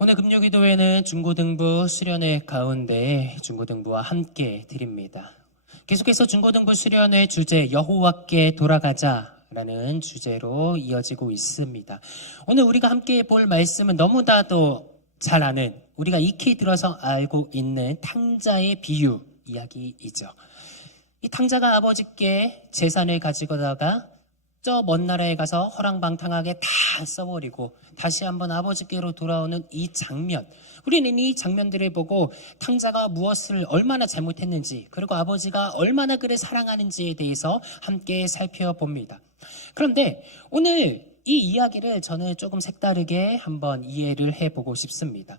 오늘 금요기도회는 중고등부 수련회 가운데 중고등부와 함께 드립니다. 계속해서 중고등부 수련회 주제 여호와께 돌아가자라는 주제로 이어지고 있습니다. 오늘 우리가 함께 볼 말씀은 너무나도 잘 아는, 우리가 익히 들어서 알고 있는 탕자의 비유 이야기이죠. 이 탕자가 아버지께 재산을 가지고다가 저 먼 나라에 가서 허랑방탕하게 다 써버리고 다시 한번 아버지께로 돌아오는 이 장면, 우리는 이 장면들을 보고 탕자가 무엇을 얼마나 잘못했는지, 그리고 아버지가 얼마나 그를 사랑하는지에 대해서 함께 살펴봅니다. 그런데 오늘 이 이야기를 저는 조금 색다르게 한번 이해를 해보고 싶습니다.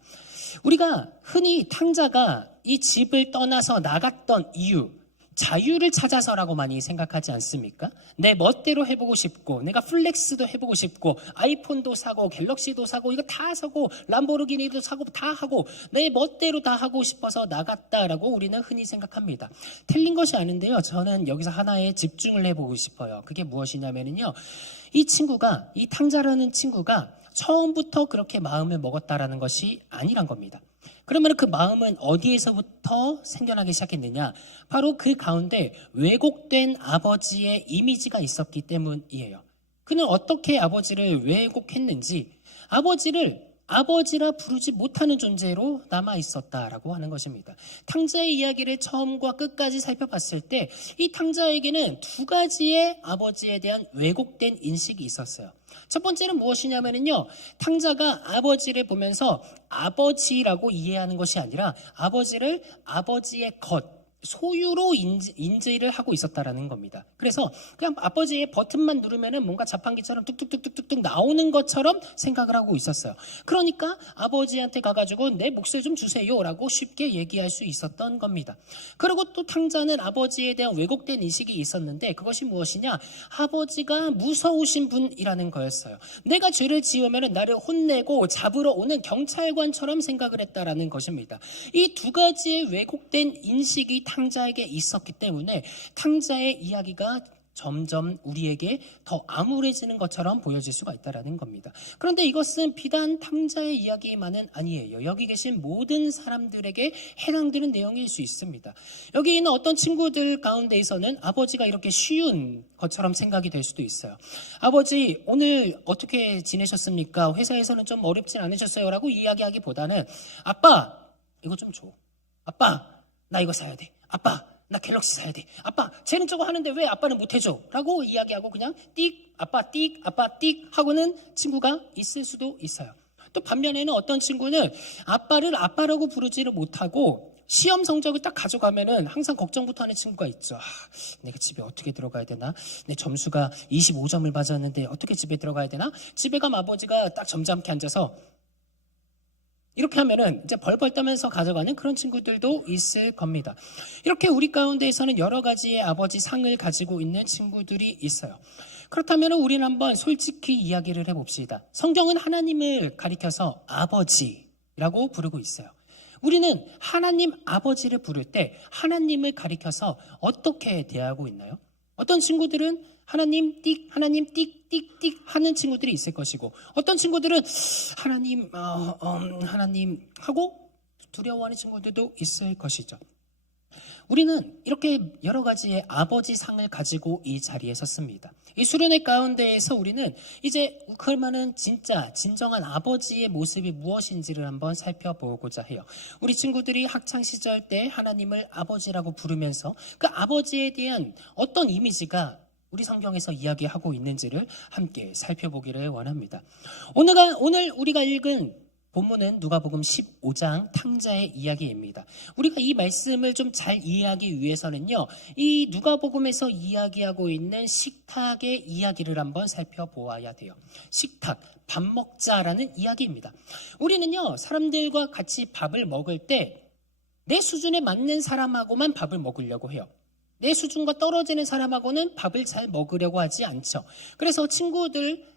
우리가 흔히 탕자가 이 집을 떠나서 나갔던 이유, 자유를 찾아서라고 많이 생각하지 않습니까? 내 멋대로 해보고 싶고, 내가 플렉스도 해보고 싶고, 아이폰도 사고, 갤럭시도 사고, 이거 다 사고, 람보르기니도 사고, 다 하고, 내 멋대로 다 하고 싶어서 나갔다라고 우리는 흔히 생각합니다. 틀린 것이 아닌데요. 저는 여기서 하나에 집중을 해보고 싶어요. 그게 무엇이냐면요. 이 탕자라는 친구가 처음부터 그렇게 마음을 먹었다라는 것이 아니란 겁니다. 그러면 그 마음은 어디에서부터 생겨나기 시작했느냐? 바로 그 가운데 왜곡된 아버지의 이미지가 있었기 때문이에요. 그는 어떻게 아버지를 왜곡했는지, 아버지를 아버지라 부르지 못하는 존재로 남아 있었다라고 하는 것입니다. 탕자의 이야기를 처음과 끝까지 살펴봤을 때 이 탕자에게는 두 가지의 아버지에 대한 왜곡된 인식이 있었어요. 첫 번째는 무엇이냐면요, 탕자가 아버지를 보면서 아버지라고 이해하는 것이 아니라 아버지를 아버지의 것, 소유로 인지를 하고 있었다라는 겁니다. 그래서 그냥 아버지의 버튼만 누르면은 뭔가 자판기처럼 뚝뚝뚝뚝뚝 나오는 것처럼 생각을 하고 있었어요. 그러니까 아버지한테 가가지고 내 몫을 좀 주세요라고 쉽게 얘기할 수 있었던 겁니다. 그리고 또 탕자는 아버지에 대한 왜곡된 인식이 있었는데, 그것이 무엇이냐? 아버지가 무서우신 분이라는 거였어요. 내가 죄를 지으면은 나를 혼내고 잡으러 오는 경찰관처럼 생각을 했다라는 것입니다. 이 두 가지의 왜곡된 인식이 탕자에게 있었기 때문에 탕자의 이야기가 점점 우리에게 더 암울해지는 것처럼 보여질 수가 있다는 겁니다. 그런데 이것은 비단 탕자의 이야기만은 아니에요. 여기 계신 모든 사람들에게 해당되는 내용일 수 있습니다. 여기 있는 어떤 친구들 가운데에서는 아버지가 이렇게 쉬운 것처럼 생각이 될 수도 있어요. 아버지, 오늘 어떻게 지내셨습니까? 회사에서는 좀 어렵진 않으셨어요? 라고 이야기하기보다는 아빠, 이거 좀 줘. 아빠, 나 이거 사야 돼. 아빠, 나 갤럭시 사야 돼. 아빠, 쟤는 저거 하는데 왜 아빠는 못해줘? 라고 이야기하고 그냥 띡, 아빠 띡, 아빠 띡 하고는 친구가 있을 수도 있어요. 또 반면에는 어떤 친구는 아빠를 아빠라고 부르지를 못하고 시험 성적을 딱 가져가면은 항상 걱정부터 하는 친구가 있죠. 내가 집에 어떻게 들어가야 되나? 내 점수가 25점을 맞았는데 어떻게 집에 들어가야 되나? 집에 가면 아버지가 딱 점잖게 앉아서 이렇게 하면은 이제 벌벌 떠면서 가져가는 그런 친구들도 있을 겁니다. 이렇게 우리 가운데에서는 여러 가지의 아버지 상을 가지고 있는 친구들이 있어요. 그렇다면 우리는 한번 솔직히 이야기를 해봅시다. 성경은 하나님을 가리켜서 아버지라고 부르고 있어요. 우리는 하나님 아버지를 부를 때 하나님을 가리켜서 어떻게 대하고 있나요? 어떤 친구들은 하나님 띡, 하나님 띡, 띡, 띡 하는 친구들이 있을 것이고, 어떤 친구들은 하나님, 하나님 하고 두려워하는 친구들도 있을 것이죠. 우리는 이렇게 여러 가지의 아버지 상을 가지고 이 자리에 섰습니다. 이 수련회 가운데에서 우리는 이제 그러면은 진짜 진정한 아버지의 모습이 무엇인지를 한번 살펴보고자 해요. 우리 친구들이 학창 시절 때 하나님을 아버지라고 부르면서 그 아버지에 대한 어떤 이미지가 우리 성경에서 이야기하고 있는지를 함께 살펴보기를 원합니다. 오늘 우리가 읽은 본문은 누가복음 15장 탕자의 이야기입니다. 우리가 이 말씀을 좀 잘 이해하기 위해서는요, 이 누가복음에서 이야기하고 있는 식탁의 이야기를 한번 살펴보아야 돼요. 식탁, 밥 먹자라는 이야기입니다. 우리는요, 사람들과 같이 밥을 먹을 때 내 수준에 맞는 사람하고만 밥을 먹으려고 해요. 내 수준과 떨어지는 사람하고는 밥을 잘 먹으려고 하지 않죠. 그래서 친구들,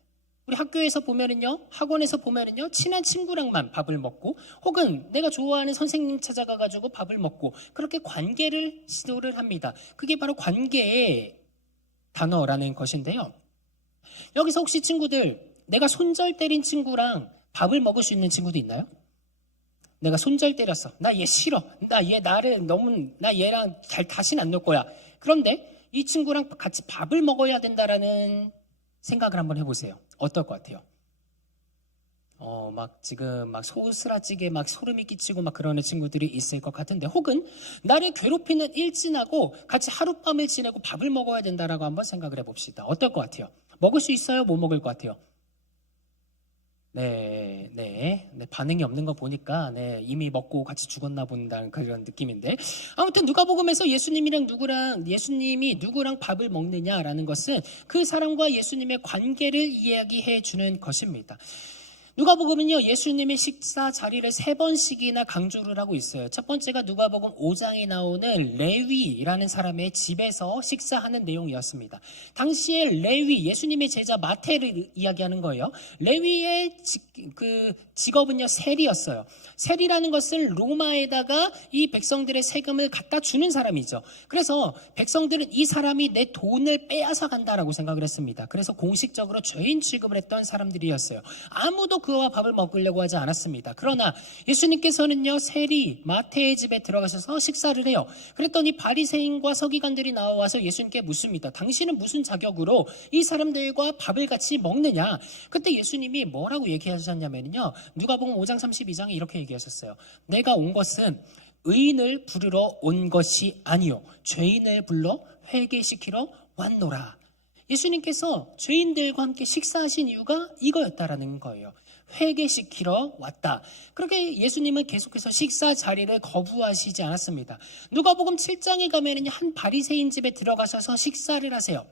우리 학교에서 보면은요, 학원에서 보면은요, 친한 친구랑만 밥을 먹고, 혹은 내가 좋아하는 선생님 찾아가가지고 밥을 먹고, 그렇게 관계를 시도를 합니다. 그게 바로 관계의 단어라는 것인데요. 여기서 혹시 친구들, 내가 손절 때린 친구랑 밥을 먹을 수 있는 친구도 있나요? 내가 손절 때렸어. 나 얘 싫어. 나 얘 나를 너무, 나 얘랑 다시는 안 놀 거야. 그런데 이 친구랑 같이 밥을 먹어야 된다라는 생각을 한번 해보세요. 어떨 것 같아요? 막 지금 막 소스라찌게 막 소름이 끼치고 막 그러는 친구들이 있을 것 같은데, 혹은 나를 괴롭히는 일진하고 같이 하룻밤을 지내고 밥을 먹어야 된다라고 한번 생각을 해봅시다. 어떨 것 같아요? 먹을 수 있어요? 못 먹을 것 같아요? 네, 반응이 없는 거 보니까, 이미 먹고 같이 죽었나 본다는 그런 느낌인데. 아무튼 누가복음에서 예수님이 누구랑 밥을 먹느냐라는 것은 그 사람과 예수님의 관계를 이야기해 주는 것입니다. 누가복음은요, 예수님의 식사 자리를 3번씩이나 강조를 하고 있어요. 첫 번째가 누가복음 5장에 나오는 레위라는 사람의 집에서 식사하는 내용이었습니다. 당시에 레위, 예수님의 제자 마태를 이야기하는 거예요. 레위의 직업은요, 세리였어요. 세리라는 것은 로마에다가 이 백성들의 세금을 갖다 주는 사람이죠. 그래서 백성들은 이 사람이 내 돈을 빼앗아 간다라고 생각을 했습니다. 그래서 공식적으로 죄인 취급을 했던 사람들이었어요. 아무도 그와 밥을 먹으려고 하지 않았습니다. 그러나 예수님께서는요, 세리 마태의 집에 들어가셔서 식사를 해요. 그랬더니 바리새인과 서기관들이 나와서 예수님께 묻습니다. 당신은 무슨 자격으로 이 사람들과 밥을 같이 먹느냐? 그때 예수님이 뭐라고 얘기하셨냐면요, 누가복음 5장 32장에 이렇게 얘기하셨어요. 내가 온 것은 의인을 부르러 온 것이 아니요 죄인을 불러 회개시키러 왔노라. 예수님께서 죄인들과 함께 식사하신 이유가 이거였다라는 거예요. 회개시키러 왔다. 그렇게 예수님은 계속해서 식사 자리를 거부하시지 않았습니다. 누가복음 7장에 가면은 한 바리새인 집에 들어가셔서 식사를 하세요.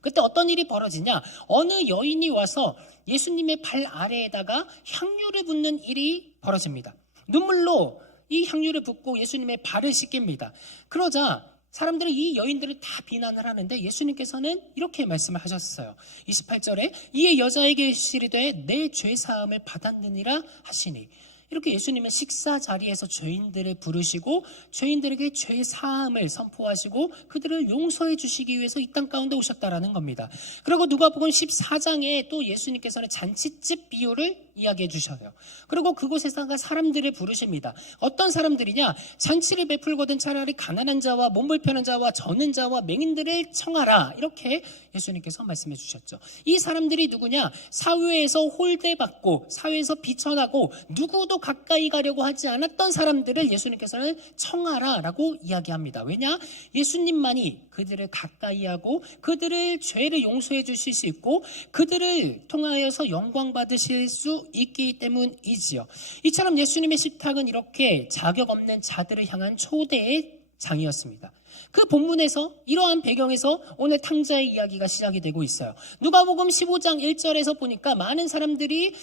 그때 어떤 일이 벌어지냐? 어느 여인이 와서 예수님의 발 아래에다가 향유를 붓는 일이 벌어집니다. 눈물로 이 향유를 붓고 예수님의 발을 씻깁니다. 그러자 사람들은 이 여인들을 다 비난을 하는데 예수님께서는 이렇게 말씀을 하셨어요. 28절에 이에 여자에게 이르시되 내 죄사함을 받았느니라 하시니, 이렇게 예수님은 식사 자리에서 죄인들을 부르시고 죄인들에게 죄사함을 선포하시고 그들을 용서해 주시기 위해서 이 땅 가운데 오셨다라는 겁니다. 그리고 누가복음 14장에 또 예수님께서는 잔치집 비유를 이야기해 주셔요. 그리고 그곳에다가 사람들을 부르십니다. 어떤 사람들이냐? 잔치를 베풀거든 차라리 가난한 자와 몸 불편한 자와 저는 자와 맹인들을 청하라, 이렇게 예수님께서 말씀해 주셨죠. 이 사람들이 누구냐? 사회에서 홀대받고 사회에서 비천하고 누구도 가까이 가려고 하지 않았던 사람들을 예수님께서는 청하라라고 이야기합니다. 왜냐? 예수님만이 그들을 가까이 하고 그들을 죄를 용서해 주실 수 있고 그들을 통하여서 영광 받으실 수 있기 때문이지요. 이처럼 예수님의 식탁은 이렇게 자격 없는 자들을 향한 초대의 장이었습니다. 그 본문에서 이러한 배경에서 오늘 탕자의 이야기가 시작이 되고 있어요. 누가복음 15장 1절에서 보니까 많은 사람들이,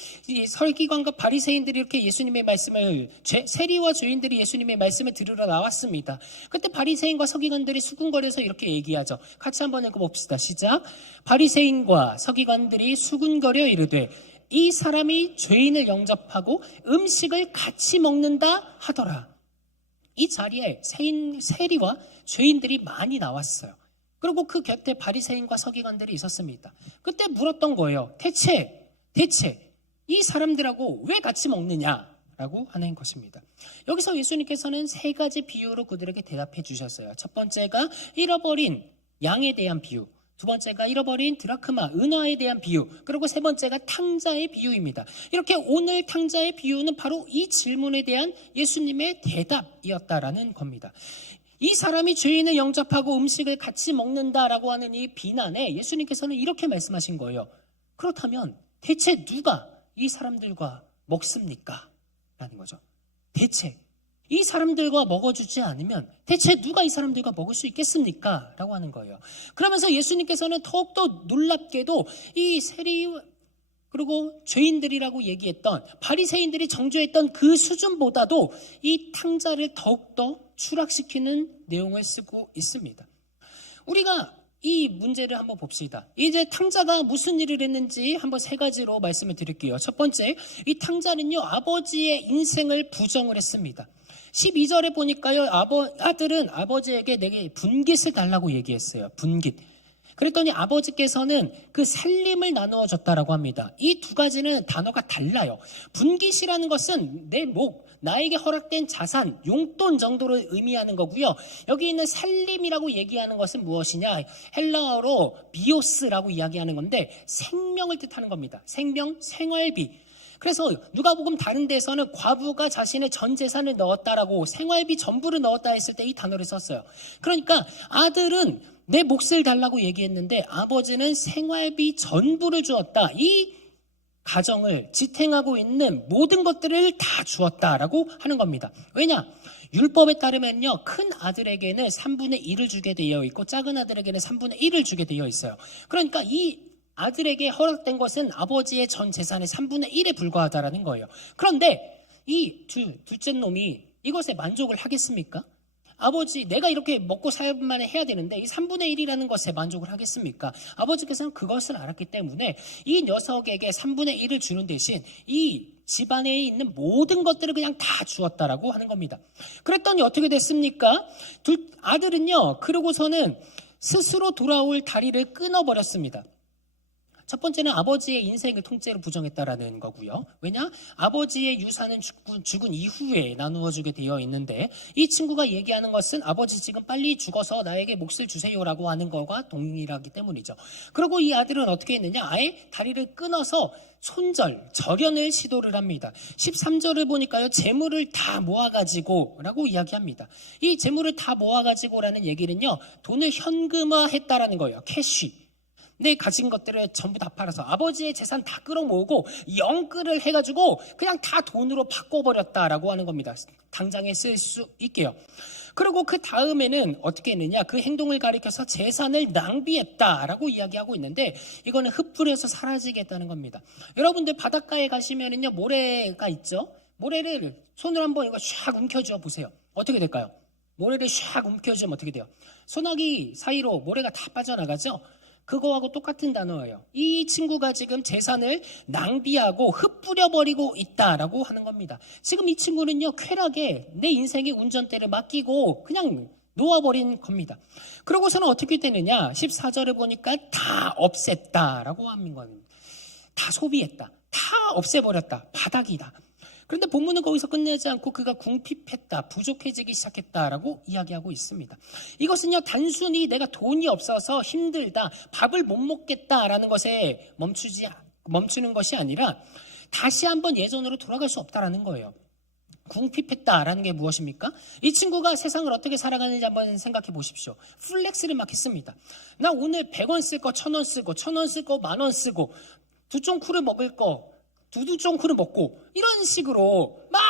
서기관과 바리새인들이 이렇게 예수님의 말씀을, 세리와 죄인들이 예수님의 말씀을 들으러 나왔습니다. 그때 바리새인과 서기관들이 수군거려서 이렇게 얘기하죠. 같이 한번 읽어봅시다. 시작. 바리새인과 서기관들이 수군거려 이르되 이 사람이 죄인을 영접하고 음식을 같이 먹는다 하더라. 이 자리에 세리와 죄인들이 많이 나왔어요. 그리고 그 곁에 바리새인과 서기관들이 있었습니다. 그때 물었던 거예요. 대체 이 사람들하고 왜 같이 먹느냐라고 하는 것입니다. 여기서 예수님께서는 3가지 비유로 그들에게 대답해 주셨어요. 첫 번째가 잃어버린 양에 대한 비유, 두 번째가 잃어버린 드라크마, 은화에 대한 비유, 그리고 세 번째가 탕자의 비유입니다. 이렇게 오늘 탕자의 비유는 바로 이 질문에 대한 예수님의 대답이었다라는 겁니다. 이 사람이 죄인을 영접하고 음식을 같이 먹는다라고 하는 이 비난에 예수님께서는 이렇게 말씀하신 거예요. 그렇다면 대체 누가 이 사람들과 먹습니까? 라는 거죠. 대체 이 사람들과 먹어주지 않으면 대체 누가 이 사람들과 먹을 수 있겠습니까? 라고 하는 거예요. 그러면서 예수님께서는 더욱더 놀랍게도 이 세리 그리고 죄인들이라고 얘기했던 바리새인들이 정죄했던 그 수준보다도 이 탕자를 더욱더 추락시키는 내용을 쓰고 있습니다. 우리가 이 문제를 한번 봅시다. 이제 탕자가 무슨 일을 했는지 한번 3가지로 말씀을 드릴게요. 첫 번째, 이 탕자는요 아버지의 인생을 부정을 했습니다. 12절에 보니까요 아들은 아버지에게 내게 분깃을 달라고 얘기했어요. 분깃. 그랬더니 아버지께서는 그 살림을 나누어 줬다라고 합니다. 이 두 가지는 단어가 달라요. 분깃이라는 것은 내 목, 나에게 허락된 자산, 용돈 정도를 의미하는 거고요. 여기 있는 살림이라고 얘기하는 것은 무엇이냐? 헬라어로 비오스라고 이야기하는 건데 생명을 뜻하는 겁니다. 생명, 생활비. 그래서 누가복음 다른 데서는 과부가 자신의 전 재산을 넣었다라고 생활비 전부를 넣었다 했을 때 이 단어를 썼어요. 그러니까 아들은 내 몫을 달라고 얘기했는데 아버지는 생활비 전부를 주었다. 이 가정을 지탱하고 있는 모든 것들을 다 주었다라고 하는 겁니다. 왜냐? 율법에 따르면요, 큰 아들에게는 3분의 1을 주게 되어 있고 작은 아들에게는 3분의 1을 주게 되어 있어요. 그러니까 이 아들에게 허락된 것은 아버지의 전 재산의 3분의 1에 불과하다라는 거예요. 그런데 이 둘째 놈이 이것에 만족을 하겠습니까? 아버지, 내가 이렇게 먹고 살만 해야 되는데 이 3분의 1이라는 것에 만족을 하겠습니까? 아버지께서는 그것을 알았기 때문에 이 녀석에게 3분의 1을 주는 대신 이 집안에 있는 모든 것들을 그냥 다 주었다라고 하는 겁니다. 그랬더니 어떻게 됐습니까? 아들은요, 그러고서는 스스로 돌아올 다리를 끊어버렸습니다. 첫 번째는 아버지의 인생을 통째로 부정했다라는 거고요. 왜냐? 아버지의 유산은 죽은 이후에 나누어주게 되어 있는데 이 친구가 얘기하는 것은 아버지 지금 빨리 죽어서 나에게 몫을 주세요라고 하는 것과 동일하기 때문이죠. 그리고 이 아들은 어떻게 했느냐? 아예 다리를 끊어서 절연을 시도를 합니다. 13절을 보니까요, 재물을 다 모아가지고 라고 이야기합니다. 이 재물을 다 모아가지고라는 얘기는요, 돈을 현금화했다라는 거예요. 캐시. 내 가진 것들을 전부 다 팔아서 아버지의 재산 다 끌어모으고 영끌을 해가지고 그냥 다 돈으로 바꿔버렸다라고 하는 겁니다. 당장에 쓸 수 있게요. 그리고 그 다음에는 어떻게 했느냐? 그 행동을 가리켜서 재산을 낭비했다라고 이야기하고 있는데 이거는 흩뿌려서 사라지겠다는 겁니다. 여러분들 바닷가에 가시면은요, 모래가 있죠? 모래를 손으로 한번 이거 샥 움켜쥐어 보세요. 어떻게 될까요? 모래를 샥 움켜쥐면 어떻게 돼요? 소나기 사이로 모래가 다 빠져나가죠? 그거하고 똑같은 단어예요. 이 친구가 지금 재산을 낭비하고 흩뿌려버리고 있다라고 하는 겁니다. 지금 이 친구는요, 쾌락에 내 인생의 운전대를 맡기고 그냥 놓아버린 겁니다. 그러고서는 어떻게 되느냐? 14절을 보니까 다 없앴다라고 하는 겁니다. 다 소비했다. 다 없애버렸다. 바닥이다. 그런데 본문은 거기서 끝내지 않고 그가 궁핍했다, 부족해지기 시작했다라고 이야기하고 있습니다. 이것은요, 단순히 내가 돈이 없어서 힘들다, 밥을 못 먹겠다라는 것에 멈추는 것이 아니라 다시 한번 예전으로 돌아갈 수 없다라는 거예요. 궁핍했다라는 게 무엇입니까? 이 친구가 세상을 어떻게 살아가는지 한번 생각해 보십시오. 플렉스를 막 했습니다. 나 오늘 100원 쓸 거 1000원 쓰고 1000원 쓸 거 10,000원 쓰고 두쫑쿠를 먹을 거 두두쫑쿠를 먹고 이런 식으로 막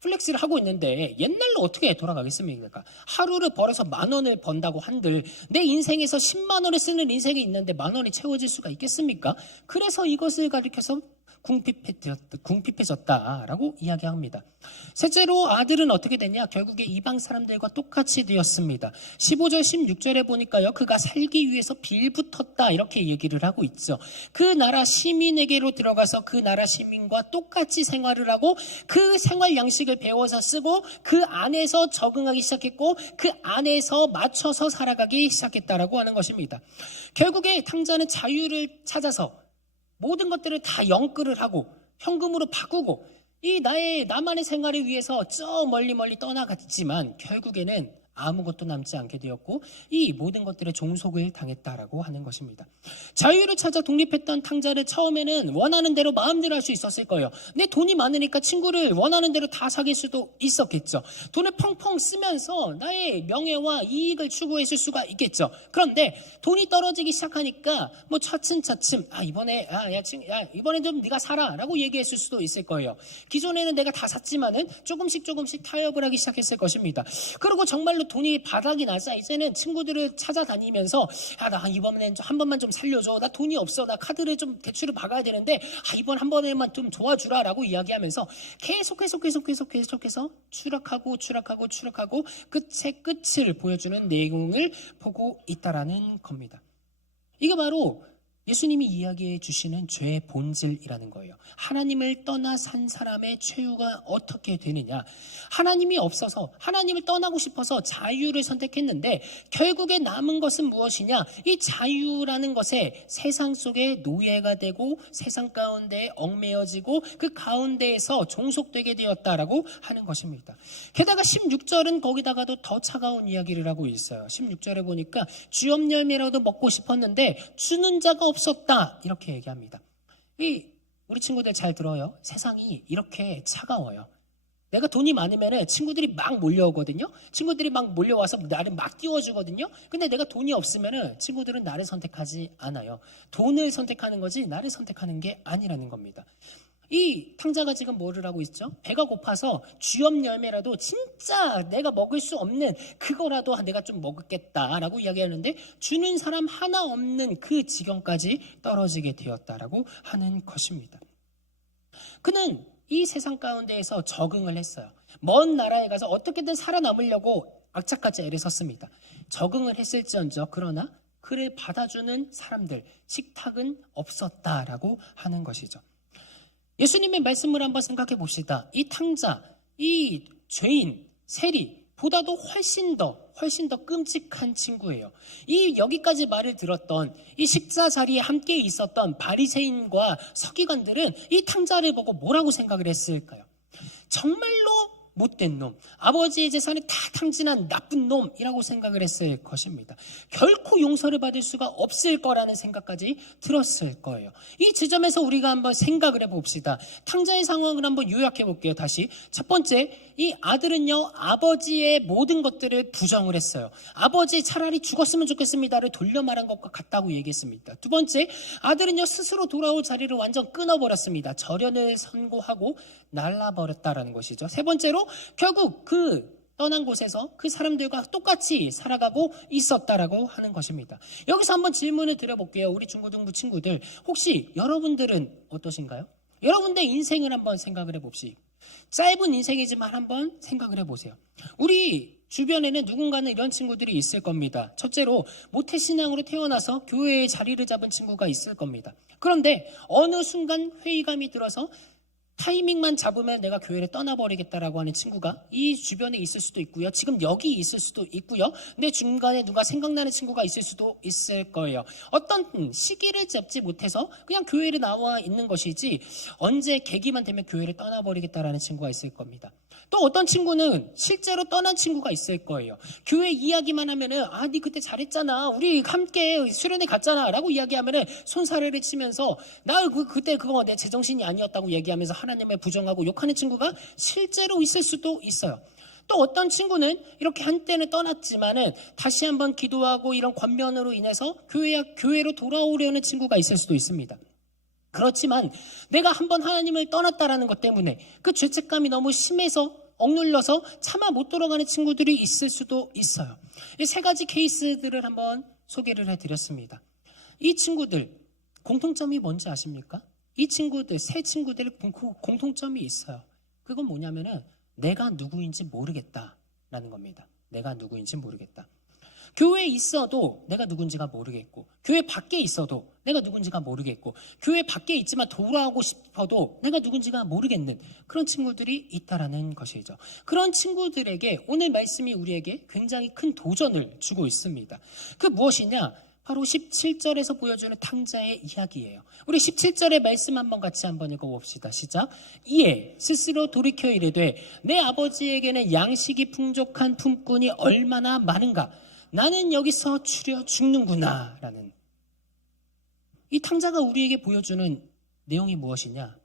플렉스를 하고 있는데 옛날로 어떻게 돌아가겠습니까? 하루를 벌어서 10,000원을 번다고 한들 내 인생에서 10만 원을 쓰는 인생이 있는데 10,000원이 채워질 수가 있겠습니까? 그래서 이것을 가리켜서 궁핍해졌다라고 이야기합니다. 셋째로 아들은 어떻게 됐냐? 결국에 이방 사람들과 똑같이 되었습니다. 15절 16절에 보니까요, 그가 살기 위해서 빌붙었다 이렇게 얘기를 하고 있죠. 그 나라 시민에게로 들어가서 그 나라 시민과 똑같이 생활을 하고 그 생활 양식을 배워서 쓰고 그 안에서 적응하기 시작했고 그 안에서 맞춰서 살아가기 시작했다라고 하는 것입니다. 결국에 탕자는 자유를 찾아서 모든 것들을 다 영끌을 하고 현금으로 바꾸고 이 나만의 생활을 위해서 저 멀리 떠나갔지만 결국에는 아무것도 남지 않게 되었고 이 모든 것들의 종속을 당했다라고 하는 것입니다. 자유를 찾아 독립했던 탕자는 처음에는 원하는 대로 마음대로 할 수 있었을 거예요. 내 돈이 많으니까 친구를 원하는 대로 다 사귈 수도 있었겠죠. 돈을 펑펑 쓰면서 나의 명예와 이익을 추구했을 수가 있겠죠. 그런데 돈이 떨어지기 시작하니까 뭐 차츰차츰 이번에 좀 네가 사라라고 얘기했을 수도 있을 거예요. 기존에는 내가 다 샀지만은 조금씩 타협을 하기 시작했을 것입니다. 그리고 정말로 돈이 바닥이 나자 이제는 친구들을 찾아다니면서 나 이번엔 한 번만 좀 살려줘. 나 돈이 없어. 나 카드를 좀 대출을 박아야 되는데 이번 한 번에만 좀 도와주라라고 이야기하면서 계속해서 추락하고 끝의 끝을 보여주는 내용을 보고 있다라는 겁니다. 이게 바로 예수님이 이야기해 주시는 죄의 본질이라는 거예요. 하나님을 떠나 산 사람의 최후가 어떻게 되느냐. 하나님이 없어서 하나님을 떠나고 싶어서 자유를 선택했는데 결국에 남은 것은 무엇이냐. 이 자유라는 것에 세상 속에 노예가 되고 세상 가운데 얽매여지고 그 가운데에서 종속되게 되었다라고 하는 것입니다. 게다가 16절은 거기다가도 더 차가운 이야기를 하고 있어요. 16절에 보니까 주염 열매라도 먹고 싶었는데 주는 자가 없었다 이렇게 얘기합니다. 우리 친구들 잘 들어요. 세상이 이렇게 차가워요. 내가 돈이 많으면 친구들이 막 몰려오거든요. 친구들이 막 몰려와서 나를 막 띄워주거든요. 근데 내가 돈이 없으면 친구들은 나를 선택하지 않아요. 돈을 선택하는 거지 나를 선택하는 게 아니라는 겁니다. 이 탕자가 지금 뭐를 하고 있죠? 배가 고파서 주염 열매라도 진짜 내가 먹을 수 없는 그거라도 내가 좀 먹겠다라고 이야기하는데 주는 사람 하나 없는 그 지경까지 떨어지게 되었다라고 하는 것입니다. 그는 이 세상 가운데에서 적응을 했어요. 먼 나라에 가서 어떻게든 살아남으려고 악착같이 애를 썼습니다. 적응을 했을지언정 그러나 그를 받아주는 사람들, 식탁은 없었다라고 하는 것이죠. 예수님의 말씀을 한번 생각해 봅시다. 이 탕자, 이 죄인, 세리 보다도 훨씬 더 끔찍한 친구예요. 이 여기까지 말을 들었던 이 식사 자리에 함께 있었던 바리새인과 서기관들은 이 탕자를 보고 뭐라고 생각을 했을까요? 정말로 못된 놈, 아버지의 재산을 다 탕진한 나쁜 놈이라고 생각을 했을 것입니다. 결코 용서를 받을 수가 없을 거라는 생각까지 들었을 거예요. 이 지점에서 우리가 한번 생각을 해봅시다. 탕자의 상황을 한번 요약해 볼게요. 다시 첫 번째, 이 아들은요 아버지의 모든 것들을 부정을 했어요. 아버지 차라리 죽었으면 좋겠습니다를 돌려 말한 것과 같다고 얘기했습니다. 두 번째, 아들은요 스스로 돌아올 자리를 완전 끊어버렸습니다. 절연을 선고하고 날라버렸다라는 것이죠. 세 번째로 결국 그 떠난 곳에서 그 사람들과 똑같이 살아가고 있었다라고 하는 것입니다. 여기서 한번 질문을 드려볼게요. 우리 중고등부 친구들, 혹시 여러분들은 어떠신가요? 여러분들 인생을 한번 생각을 해봅시다. 짧은 인생이지만 한번 생각을 해보세요. 우리 주변에는 누군가는 이런 친구들이 있을 겁니다. 첫째로 모태신앙으로 태어나서 교회에 자리를 잡은 친구가 있을 겁니다. 그런데 어느 순간 회의감이 들어서 타이밍만 잡으면 내가 교회를 떠나버리겠다라고 하는 친구가 이 주변에 있을 수도 있고요. 지금 여기 있을 수도 있고요. 근데 중간에 누가 생각나는 친구가 있을 수도 있을 거예요. 어떤 시기를 잡지 못해서 그냥 교회를 나와 있는 것이지 언제 계기만 되면 교회를 떠나버리겠다라는 친구가 있을 겁니다. 또 어떤 친구는 실제로 떠난 친구가 있을 거예요. 교회 이야기만 하면은 네 그때 잘했잖아. 우리 함께 수련회 갔잖아 라고 이야기하면은 손사래를 치면서 나 그때 그거 내 제정신이 아니었다고 얘기하면서 하나님을 부정하고 욕하는 친구가 실제로 있을 수도 있어요. 또 어떤 친구는 이렇게 한때는 떠났지만은 다시 한번 기도하고 이런 권면으로 인해서 교회로 돌아오려는 친구가 있을 수도 있습니다. 그렇지만 내가 한번 하나님을 떠났다라는 것 때문에 그 죄책감이 너무 심해서 억눌려서 차마 못 돌아가는 친구들이 있을 수도 있어요. 이 세 가지 케이스들을 한번 소개를 해드렸습니다. 이 친구들 공통점이 뭔지 아십니까? 이 친구들, 세 친구들 공통점이 있어요. 그건 뭐냐면은 내가 누구인지 모르겠다라는 겁니다. 내가 누구인지 모르겠다. 교회에 있어도 내가 누군지가 모르겠고, 교회 밖에 있어도 내가 누군지가 모르겠고, 교회 밖에 있지만 돌아오고 싶어도 내가 누군지가 모르겠는 그런 친구들이 있다라는 것이죠. 그런 친구들에게 오늘 말씀이 우리에게 굉장히 큰 도전을 주고 있습니다. 그 무엇이냐? 바로 17절에서 보여주는 탕자의 이야기예요. 우리 17절의 말씀 한번 같이 한번 읽어봅시다. 시작. 이에 스스로 돌이켜 이르되 내 아버지에게는 양식이 풍족한 품꾼이 얼마나 많은가. 나는 여기서 추려 죽는구나 라는 이 탕자가 우리에게 보여주는 내용이 무엇이냐.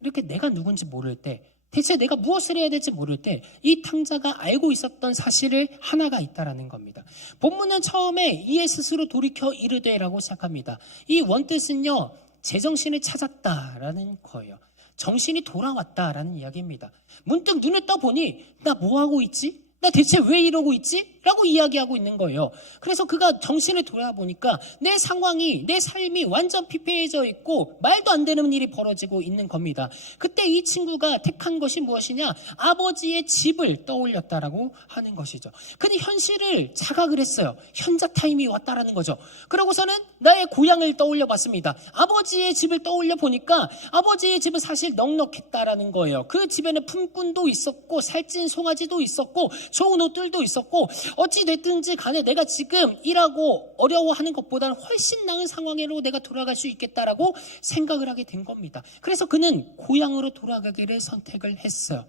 이렇게 내가 누군지 모를 때, 대체 내가 무엇을 해야 될지 모를 때 이 탕자가 알고 있었던 사실을 하나가 있다라는 겁니다. 본문은 처음에 이에 스스로 돌이켜 이르되라고 시작합니다. 이 원뜻은요, 제정신을 찾았다라는 거예요. 정신이 돌아왔다라는 이야기입니다. 문득 눈을 떠보니 나 뭐하고 있지? 나 대체 왜 이러고 있지? 라고 이야기하고 있는 거예요. 그래서 그가 정신을 돌아보니까 내 상황이, 내 삶이 완전 피폐해져 있고 말도 안 되는 일이 벌어지고 있는 겁니다. 그때 이 친구가 택한 것이 무엇이냐? 아버지의 집을 떠올렸다라고 하는 것이죠. 그는 현실을 자각을 했어요. 현자 타임이 왔다라는 거죠. 그러고서는 나의 고향을 떠올려 봤습니다. 아버지의 집을 떠올려 보니까 아버지의 집은 사실 넉넉했다라는 거예요. 그 집에는 품꾼도 있었고 살찐 송아지도 있었고 좋은 옷들도 있었고 어찌 됐든지 간에 내가 지금 일하고 어려워하는 것보다는 훨씬 나은 상황으로 내가 돌아갈 수 있겠다라고 생각을 하게 된 겁니다. 그래서 그는 고향으로 돌아가기를 선택을 했어요.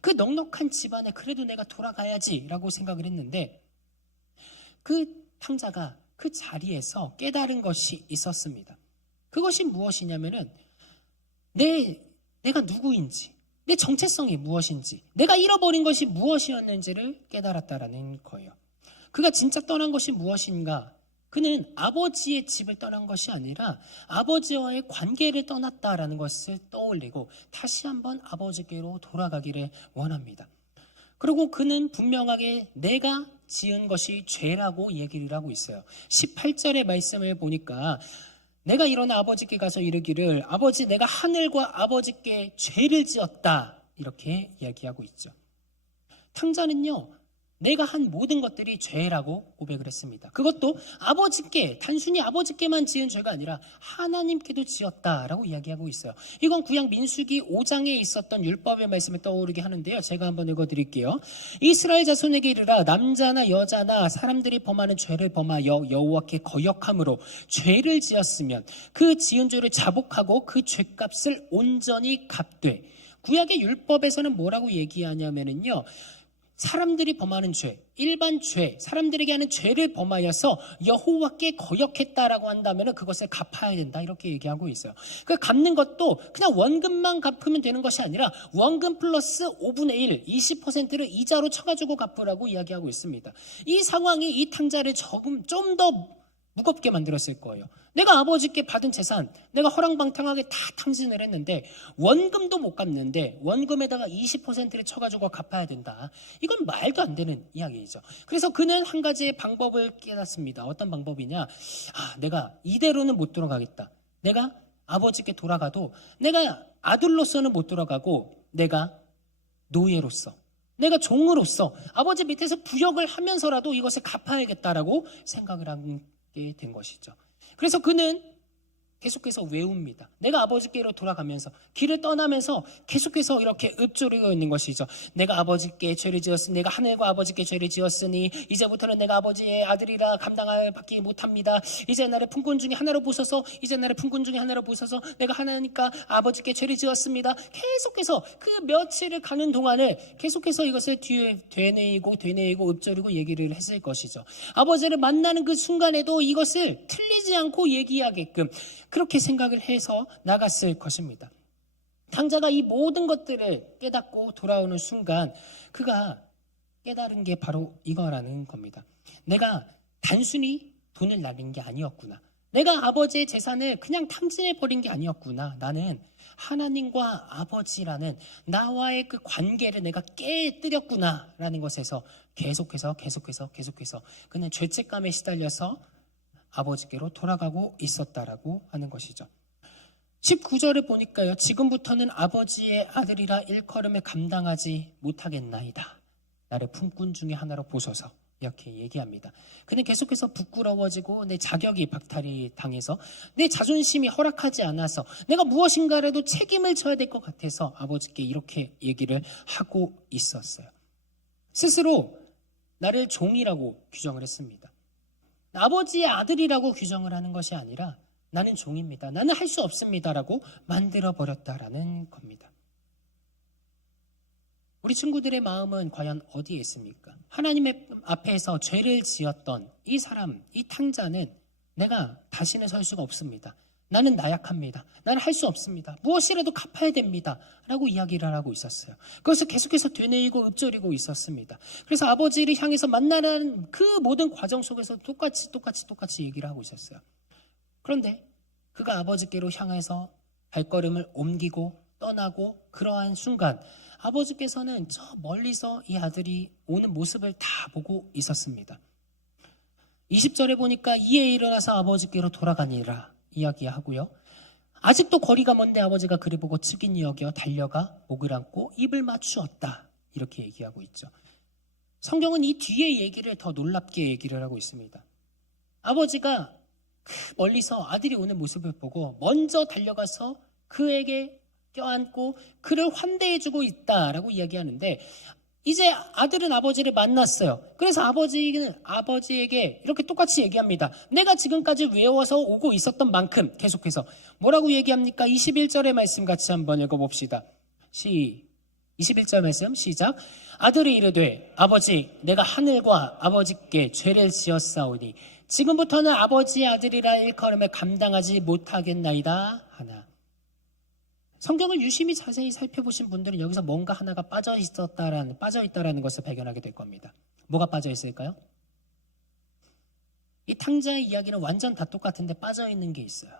그 넉넉한 집안에 그래도 내가 돌아가야지라고 생각을 했는데 그 탕자가 그 자리에서 깨달은 것이 있었습니다. 그것이 무엇이냐면은 내가 누구인지, 내 정체성이 무엇인지, 내가 잃어버린 것이 무엇이었는지를 깨달았다라는 거예요. 그가 진짜 떠난 것이 무엇인가? 그는 아버지의 집을 떠난 것이 아니라 아버지와의 관계를 떠났다라는 것을 떠올리고 다시 한번 아버지께로 돌아가기를 원합니다. 그리고 그는 분명하게 내가 지은 것이 죄라고 얘기를 하고 있어요. 18절의 말씀을 보니까 내가 일어나 아버지께 가서 이르기를 아버지 내가 하늘과 아버지께 죄를 지었다 이렇게 이야기하고 있죠. 탕자는요 내가 한 모든 것들이 죄라고 고백을 했습니다. 그것도 아버지께 단순히 아버지께만 지은 죄가 아니라 하나님께도 지었다라고 이야기하고 있어요. 이건 구약 민수기 5장에 있었던 율법의 말씀을 떠오르게 하는데요. 제가 한번 읽어드릴게요. 이스라엘 자손에게 이르라 남자나 여자나 사람들이 범하는 죄를 범하여 여호와께 거역함으로 죄를 지었으면 그 지은 죄를 자복하고 그 죄값을 온전히 갚되. 구약의 율법에서는 뭐라고 얘기하냐면요. 사람들이 범하는 죄, 일반 죄, 사람들에게 하는 죄를 범하여서 여호와께 거역했다라고 한다면 그것을 갚아야 된다 이렇게 얘기하고 있어요. 그 갚는 것도 그냥 원금만 갚으면 되는 것이 아니라 원금 플러스 5분의 1, 20%를 이자로 쳐가지고 갚으라고 이야기하고 있습니다. 이 상황이 이 탕자를 조금 좀 더 무겁게 만들었을 거예요. 내가 아버지께 받은 재산, 내가 허랑방탕하게 다 탕진을 했는데 원금도 못 갚는데 원금에다가 20%를 쳐가지고 갚아야 된다. 이건 말도 안 되는 이야기죠. 그래서 그는 한 가지의 방법을 깨닫습니다. 어떤 방법이냐? 내가 이대로는 못 돌아가겠다. 내가 아버지께 돌아가도 내가 아들로서는 못 돌아가고 내가 노예로서 내가 종으로서 아버지 밑에서 부역을 하면서라도 이것을 갚아야겠다라고 생각을 하게 된 것이죠. 그래서 그는 계속해서 외웁니다. 내가 아버지께로 돌아가면서 길을 떠나면서 계속해서 이렇게 읊조리고 있는 것이죠. 내가 아버지께 죄를 지었으니 내가 하늘과 아버지께 죄를 지었으니 이제부터는 내가 아버지의 아들이라 감당을 받지 못합니다. 이제 나를 품꾼 중에 하나로 보소서. 이제 나를 품꾼 중에 하나로 보소서. 내가 하나니까 아버지께 죄를 지었습니다. 계속해서 그 며칠을 가는 동안에 계속해서 이것을 뒤에 되뇌이고 읊조리고 얘기를 했을 것이죠. 아버지를 만나는 그 순간에도 이것을 틀리지 않고 얘기하게끔 그렇게 생각을 해서 나갔을 것입니다. 탕자가 이 모든 것들을 깨닫고 돌아오는 순간 그가 깨달은 게 바로 이거라는 겁니다. 내가 단순히 돈을 날린 게 아니었구나. 내가 아버지의 재산을 그냥 탕진해버린 게 아니었구나. 나는 하나님과 아버지라는 나와의 그 관계를 내가 깨뜨렸구나 라는 것에서 계속해서 그는 죄책감에 시달려서 아버지께로 돌아가고 있었다라고 하는 것이죠. 19절을 보니까요. 지금부터는 아버지의 아들이라 일컬음에 감당하지 못하겠나이다. 나를 품꾼 중에 하나로 보소서. 이렇게 얘기합니다. 그는 계속해서 부끄러워지고 내 자격이 박탈이 당해서 내 자존심이 허락하지 않아서 내가 무엇인가라도 책임을 져야 될 것 같아서 아버지께 이렇게 얘기를 하고 있었어요. 스스로 나를 종이라고 규정을 했습니다. 아버지의 아들이라고 규정을 하는 것이 아니라 나는 종입니다. 나는 할 수 없습니다라고 만들어버렸다라는 겁니다. 우리 친구들의 마음은 과연 어디에 있습니까? 하나님의 앞에서 죄를 지었던 이 사람, 이 탕자는 내가 다시는 설 수가 없습니다. 나는 나약합니다. 나는 할 수 없습니다. 무엇이라도 갚아야 됩니다. 라고 이야기를 하고 있었어요. 그것을 계속해서 되뇌이고 읊조리고 있었습니다. 그래서 아버지를 향해서 만나는 그 모든 과정 속에서 똑같이 얘기를 하고 있었어요. 그런데 그가 아버지께로 향해서 발걸음을 옮기고 떠나고 그러한 순간 아버지께서는 저 멀리서 이 아들이 오는 모습을 다 보고 있었습니다. 20절에 보니까 이에 일어나서 아버지께로 돌아가니라 이야기하고요. 아직도 거리가 먼데 아버지가 그를 보고 측은히 여겨 달려가 목을 안고 입을 맞추었다. 이렇게 얘기하고 있죠. 성경은 이 뒤에 얘기를 더 놀랍게 얘기를 하고 있습니다. 아버지가 멀리서 아들이 오는 모습을 보고 먼저 달려가서 그에게 껴안고 그를 환대해주고 있다라고 이야기하는데, 이제 아들은 아버지를 만났어요. 그래서 아버지는 아버지에게 이렇게 똑같이 얘기합니다. 내가 지금까지 외워서 오고 있었던 만큼, 계속해서 뭐라고 얘기합니까? 21절의 말씀 같이 한번 읽어봅시다. 21절 말씀 시작. 아들이 이르되 아버지 내가 하늘과 아버지께 죄를 지었사오니 지금부터는 아버지의 아들이라 일컬음을 감당하지 못하겠나이다 하나. 성경을 유심히 자세히 살펴보신 분들은 여기서 뭔가 하나가 빠져 있다라는 것을 발견하게 될 겁니다. 뭐가 빠져 있을까요? 이 탕자의 이야기는 완전 다 똑같은데 빠져 있는 게 있어요.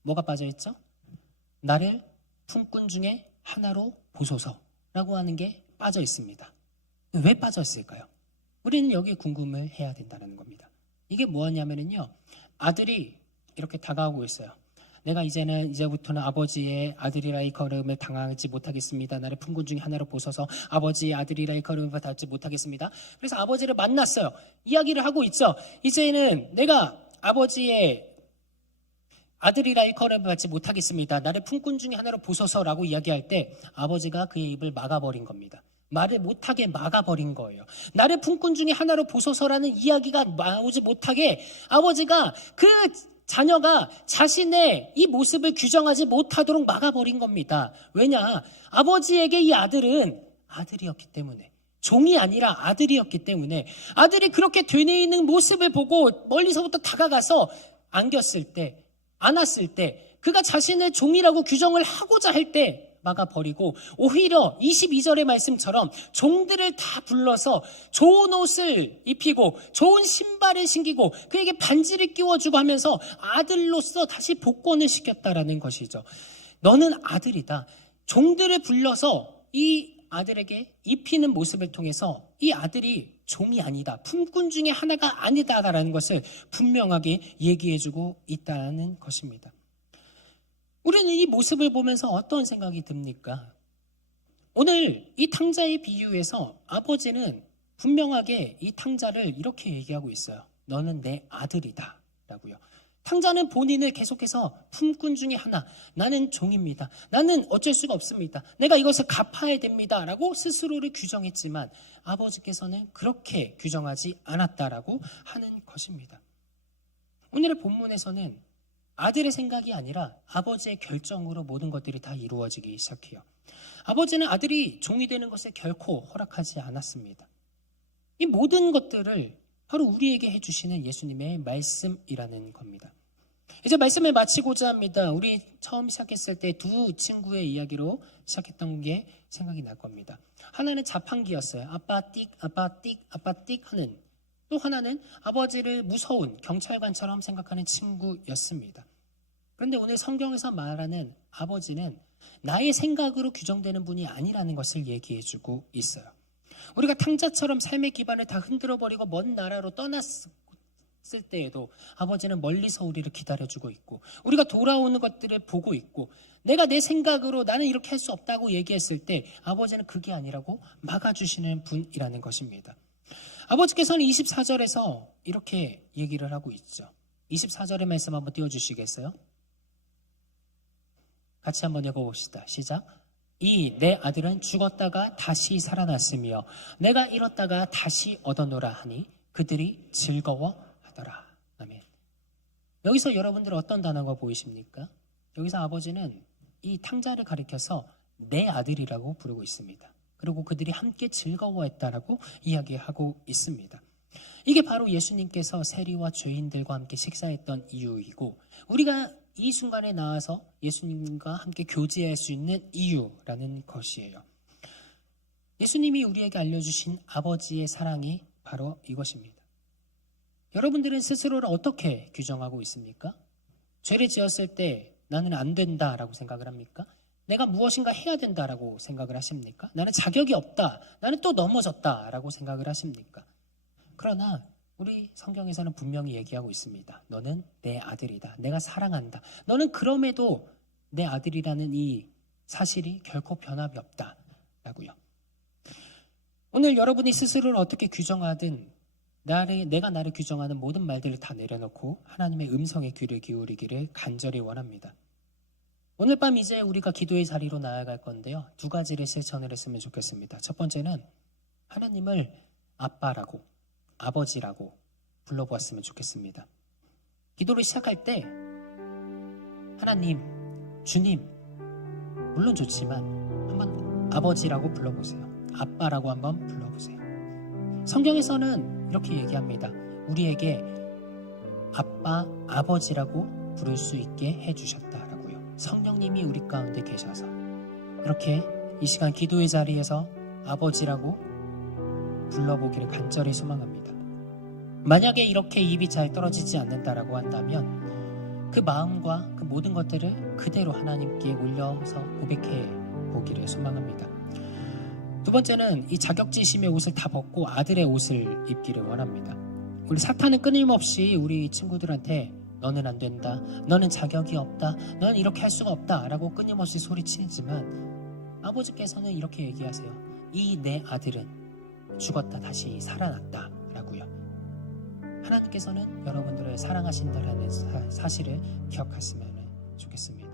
뭐가 빠져 있죠? 나를 품꾼 중에 하나로 보소서라고 하는 게 빠져 있습니다. 왜 빠져 있을까요? 우리는 여기 궁금을 해야 된다는 겁니다. 이게 뭐냐면요, 아들이 이렇게 다가오고 있어요. 내가 이제부터는 아버지의 아들이라 일컬음을 당하지 못하겠습니다. 나를 품꾼 중에 하나로 보소서. 아버지의 아들이라 일컬음을 받지 못하겠습니다. 그래서 아버지를 만났어요. 이야기를 하고 있죠. 이제는 내가 아버지의 아들이라 일컬음을 받지 못하겠습니다. 나를 품꾼 중에 하나로 보소서라고 이야기할 때 아버지가 그의 입을 막아버린 겁니다. 말을 못하게 막아버린 거예요. 나를 품꾼 중에 하나로 보소서라는 이야기가 나오지 못하게 아버지가 그 자녀가 자신의 이 모습을 규정하지 못하도록 막아버린 겁니다. 왜냐? 아버지에게 이 아들은 아들이었기 때문에, 종이 아니라 아들이었기 때문에, 아들이 그렇게 되뇌이는 모습을 보고 멀리서부터 다가가서 안겼을 때, 안았을 때, 그가 자신을 종이라고 규정을 하고자 할 때 막아버리고, 오히려 22절의 말씀처럼 종들을 다 불러서 좋은 옷을 입히고 좋은 신발을 신기고 그에게 반지를 끼워주고 하면서 아들로서 다시 복권을 시켰다라는 것이죠. 너는 아들이다. 종들을 불러서 이 아들에게 입히는 모습을 통해서 이 아들이 종이 아니다, 품꾼 중에 하나가 아니다라는 것을 분명하게 얘기해주고 있다는 것입니다. 우리는 이 모습을 보면서 어떤 생각이 듭니까? 오늘 이 탕자의 비유에서 아버지는 분명하게 이 탕자를 이렇게 얘기하고 있어요. 너는 내 아들이다 라고요. 탕자는 본인을 계속해서 품꾼 중에 하나, 나는 종입니다. 나는 어쩔 수가 없습니다. 내가 이것을 갚아야 됩니다 라고 스스로를 규정했지만 아버지께서는 그렇게 규정하지 않았다라고 하는 것입니다. 오늘의 본문에서는 아들의 생각이 아니라 아버지의 결정으로 모든 것들이 다 이루어지기 시작해요. 아버지는 아들이 종이 되는 것을 결코 허락하지 않았습니다. 이 모든 것들을 바로 우리에게 해주시는 예수님의 말씀이라는 겁니다. 이제 말씀을 마치고자 합니다. 우리 처음 시작했을 때 두 친구의 이야기로 시작했던 게 생각이 날 겁니다. 하나는 자판기였어요. 아빠 띡, 아빠 띡, 아빠 띡 하는. 또 하나는 아버지를 무서운 경찰관처럼 생각하는 친구였습니다. 그런데 오늘 성경에서 말하는 아버지는 나의 생각으로 규정되는 분이 아니라는 것을 얘기해주고 있어요. 우리가 탕자처럼 삶의 기반을 다 흔들어버리고 먼 나라로 떠났을 때에도 아버지는 멀리서 우리를 기다려주고 있고, 우리가 돌아오는 것들을 보고 있고, 내가 내 생각으로 나는 이렇게 할 수 없다고 얘기했을 때 아버지는 그게 아니라고 막아주시는 분이라는 것입니다. 아버지께서는 24절에서 이렇게 얘기를 하고 있죠. 24절의 말씀 한번 띄워주시겠어요? 같이 한번 읽어봅시다. 시작. 이 내 아들은 죽었다가 다시 살아났으며 내가 잃었다가 다시 얻어노라 하니 그들이 즐거워하더라. 아멘. 여기서 여러분들 어떤 단어가 보이십니까? 여기서 아버지는 이 탕자를 가리켜서 내 아들이라고 부르고 있습니다. 그리고 그들이 함께 즐거워했다라고 이야기하고 있습니다. 이게 바로 예수님께서 세리와 죄인들과 함께 식사했던 이유이고, 우리가 이 순간에 나와서 예수님과 함께 교제할 수 있는 이유라는 것이에요. 예수님이 우리에게 알려주신 아버지의 사랑이 바로 이것입니다. 여러분들은 스스로를 어떻게 규정하고 있습니까? 죄를 지었을 때 나는 안 된다라고 생각을 합니까? 내가 무엇인가 해야 된다라고 생각을 하십니까? 나는 자격이 없다. 나는 또 넘어졌다라고 생각을 하십니까? 그러나 우리 성경에서는 분명히 얘기하고 있습니다. 너는 내 아들이다. 내가 사랑한다. 너는 그럼에도 내 아들이라는 이 사실이 결코 변함이 없다라고요. 오늘 여러분이 스스로를 어떻게 규정하든 내가 나를 규정하는 모든 말들을 다 내려놓고 하나님의 음성에 귀를 기울이기를 간절히 원합니다. 오늘 밤 이제 우리가 기도의 자리로 나아갈 건데요. 두 가지를 실천을 했으면 좋겠습니다. 첫 번째는 하나님을 아빠라고, 아버지라고 불러보았으면 좋겠습니다. 기도를 시작할 때 하나님, 주님, 물론 좋지만 한번 아버지라고 불러보세요. 아빠라고 한번 불러보세요. 성경에서는 이렇게 얘기합니다. 우리에게 아빠, 아버지라고 부를 수 있게 해주셨다라고요. 성령님이 우리 가운데 계셔서 그렇게 이 시간 기도의 자리에서 아버지라고 불러보기를 간절히 소망합니다. 만약에 이렇게 입이 잘 떨어지지 않는다라고 한다면 그 마음과 그 모든 것들을 그대로 하나님께 올려서 고백해 보기를 소망합니다. 두 번째는 이 자격지심의 옷을 다 벗고 아들의 옷을 입기를 원합니다. 우리 사탄은 끊임없이 우리 친구들한테 너는 안 된다, 너는 자격이 없다, 너는 이렇게 할 수가 없다 라고 끊임없이 소리치지만 아버지께서는 이렇게 얘기하세요. 이 내 아들은 죽었다 다시 살아났다 라고요. 하나님께서는 여러분들을 사랑하신다라는 사실을 기억하시면 좋겠습니다.